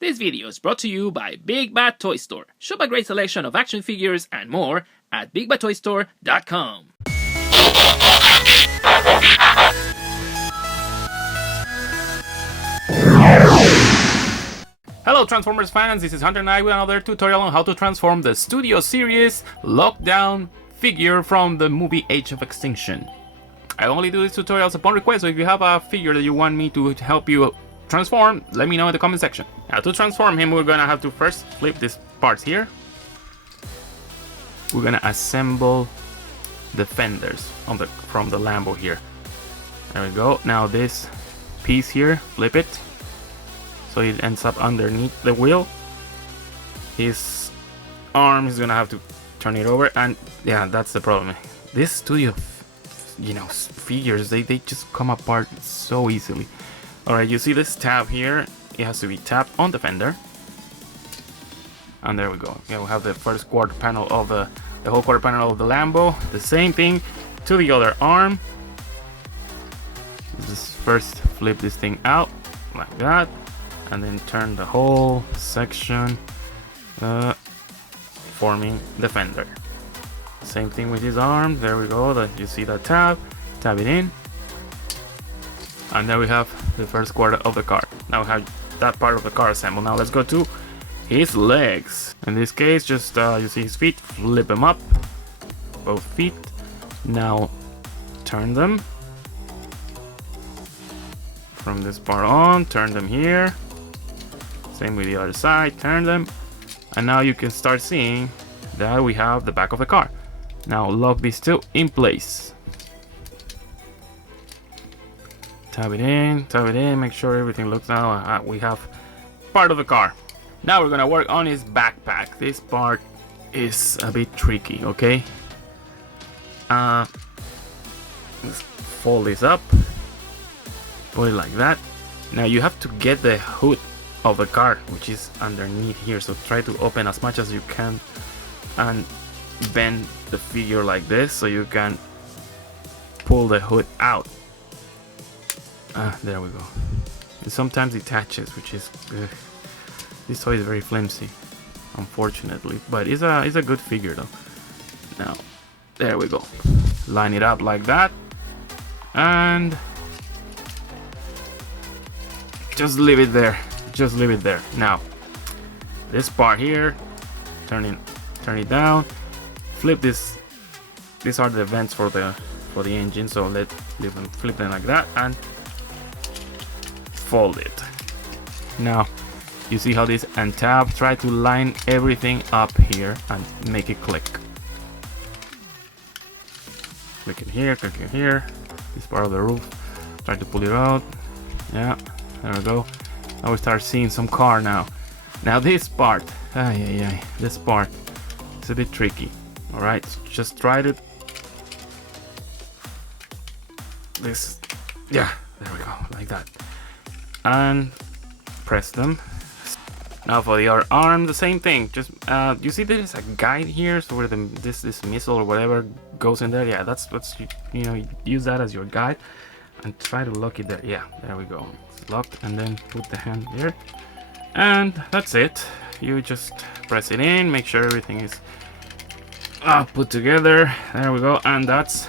This video is brought to you by Big Bad Toy Store. Shop a great selection of action figures and more at bigbadtoystore.com. Hello Transformers fans, this is Hunter Knight with another tutorial on how to transform the Studio Series Lockdown figure from the movie Age of Extinction. I only do these tutorials upon request, so if you have a figure that you want me to help you transform, let me know in the comment section. Now to transform him, we're gonna have to first flip these parts here. We're gonna assemble the fenders from the Lambo here. There we go. Now this piece here, flip it so it ends up underneath the wheel. His arm is gonna have to turn it over, and yeah, that's the problem. This studio, figures, they just come apart so easily. Alright, you see this tab here, it has to be tapped on the fender. And there we go. Yeah, we have the first quarter panel of the whole quarter panel of the Lambo. The same thing to the other arm. Just first flip this thing out like that, and then turn the whole section, forming the fender. Same thing with his arm. There we go. You see that tab it in. And there we have the first quarter of the car. Now we have that part of the car assembled. Now let's go to his legs. In this case, just you see his feet, flip them up, both feet. Now turn them from this part on, turn them here. Same with the other side, turn them. And now you can start seeing that we have the back of the car. Now lock these two in place. Tap it in, make sure everything looks now. We have part of the car. Now we're gonna work on his backpack. This part is a bit tricky, okay? Let's fold this up, put it like that. Now you have to get the hood of the car, which is underneath here, so try to open as much as you can and bend the figure like this so you can pull the hood out. There we go. It sometimes detaches, which is this toy is very flimsy, unfortunately, but it's a good figure though. Now there we go. Line it up like that, and just leave it there. Just leave it there. Now this part here, turn it down. Flip this. These are the vents for the engine, so flip them like that and fold it. Now you see how this and tab, try to line everything up here and make it click. Click it here, this part of the roof, try to pull it out. Yeah, there we go. Now we start seeing some car now. Now this part, this part is a bit tricky. All right, so just try to yeah, there we go, like that, and press them. Now for the other arm, the same thing. Just you see there's a guide here, so where this missile or whatever goes in there. Yeah, that's you use that as your guide and try to lock it there. Yeah, there we go. It's locked, and then put the hand there, and that's it. You just press it in, make sure everything is put together. There we go, and that's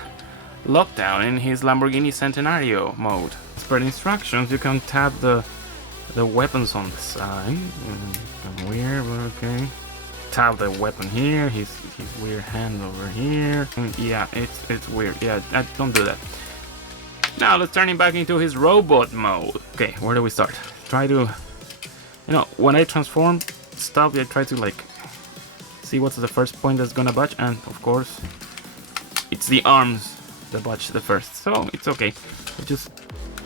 lockdown in his Lamborghini Centenario mode. As per the instructions, you can tap the weapons on the side. Weird, but okay. Tap the weapon here. His weird hand over here. Yeah, it's weird. Yeah, don't do that. Now let's turn him back into his robot mode. Okay, where do we start? Try to, when I transform stuff, I try to see what's the first point that's gonna budge, and of course it's the arms that budge the first, so it's okay. Just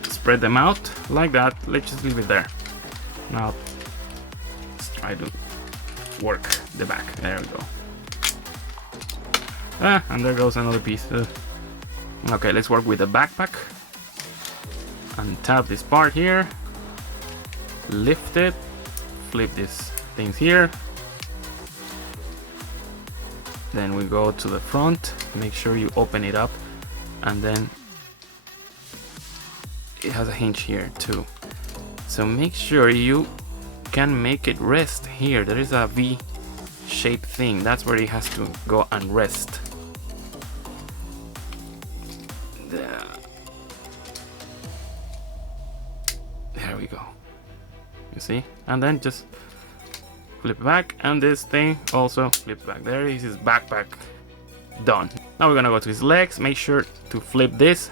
spread them out like that. Let's just leave it there. Now let's try to work the back. There we go. And there goes another piece. Okay, let's work with the backpack. And tap this part here, lift it, flip these things here. Then we go to the front, make sure you open it up, and then it has a hinge here too. So make sure you can make it rest here. There is a V-shaped thing. That's where it has to go and rest. There we go. You see? And then just flip back, and this thing also flip back. There is his backpack. Done. Now we're gonna go to his legs. Make sure to flip this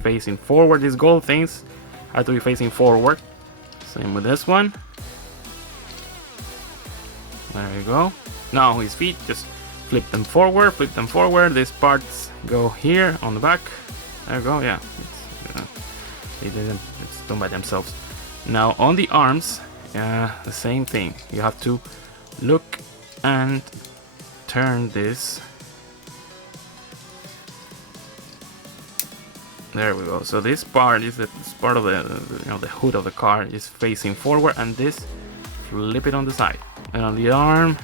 facing forward. These gold things have to be facing forward. Same with this one. There you go. Now his feet, just flip them forward, flip them forward. These parts go here on the back. There you go. Yeah, it's done by themselves. Now on the arms, the same thing. You have to look and turn this. There we go. So this part is part of the hood of the car is facing forward, and this flip it on the side. And on the arm,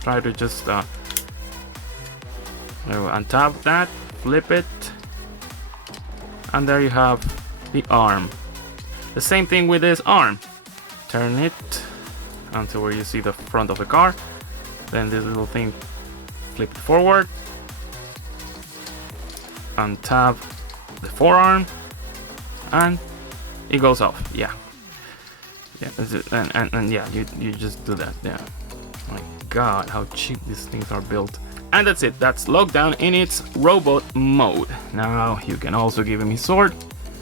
try to just untap that, flip it, and there you have the arm. The same thing with this arm. Turn it until where you see the front of the car. Then this little thing, flip it forward, untap the forearm, and it goes off. Yeah, and yeah, you just do that. Yeah, my God, how cheap these things are built. And that's it. That's Lockdown in its robot mode. Now you can also give him his sword.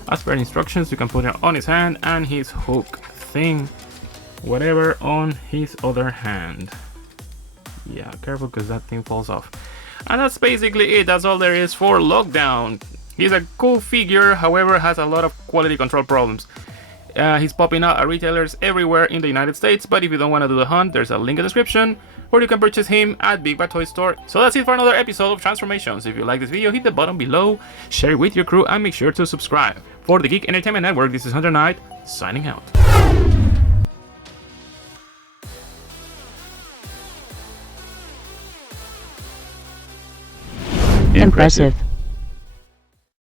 As per instructions, you can put it on his hand, and his hook thing, whatever, on his other hand. Yeah, careful because that thing falls off. And that's basically it. That's all there is for Lockdown. He's a cool figure, however has a lot of quality control problems. He's popping out at retailers everywhere in the United States, but if you don't want to do the hunt, there's a link in the description where you can purchase him at Big Bad Toy Store. So that's it for another episode of Transformations. If you like this video, hit the button below, share it with your crew, and make sure to subscribe. For the Geek Entertainment Network, this is Hunter Knight, signing out. Impressive.